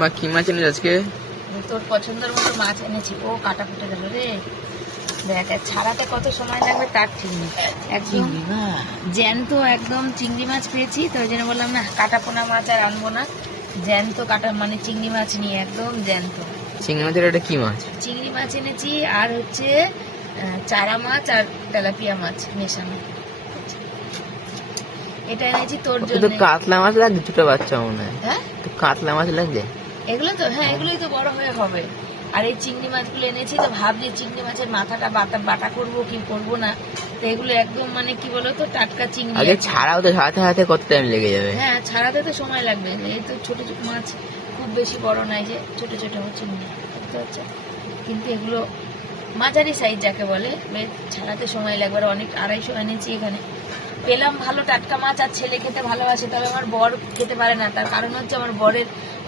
মা কি মাছ এনেছ আজকে? তোর পছন্দের মতো মাছ এনেছি। ও কাটা ফুটে গেল রে, দেখ ছাড়াতে কত সময় লাগবে তার ঠিক নেই। একদম জ্যান্ত একদম চিংড়ি মাছ পেয়েছি, তো ওই জন্য বললাম না কাটা পোনা মাছ আর আনবো না, জ্যান্ত কাটা মানে চিংড়ি মাছ নিয়ে একদম জ্যান্ত। চিংড়ি মাছের এটা কি মাছ? চিংড়ি মাছ এনেছি, আর হচ্ছে চারা মাছ আর তেলাপিয়া মাছ মেশানো। এটা এনেছি তোর জন্য। কাতলা মাছ লাগছে, ছোট বাচ্চা মনে হয়। হ্যাঁ তো কাতলা মাছ লাগছে এগুলো তো, হ্যাঁ এগুলোই তো বড় হয়ে হবে। আর এই চিংড়ি মাছগুলো এনেছি, তো ভাবছি চিংড়ি মাছের মাথাটা বাটা করবো কি করবো না। তো এগুলো একদম মানে কি বলতো টাটকা চিংড়ি। আগে ছাড়াও তো, ছাড়াতে ছাড়াতে কত টাইম লেগে যাবে? হ্যাঁ ছাড়াতে তো সময় লাগবে। এই তো ছোট ছোট মাছ, খুব বেশি বড় নাই, যে ছোট ছোট চিংড়ি দেখতে হচ্ছে। কিন্তু এগুলো মাঝারি সাইজ যাকে বলে, ছাড়াতে সময় লাগবে। আর অনেক 250 এনেছি এখানে। পেলাম ভালো টাটকা মাছ, আর ছেলে খেতে ভালোবাসে, তবে আমার বর খেতে পারে না। তার কারণ হচ্ছে আমার বরের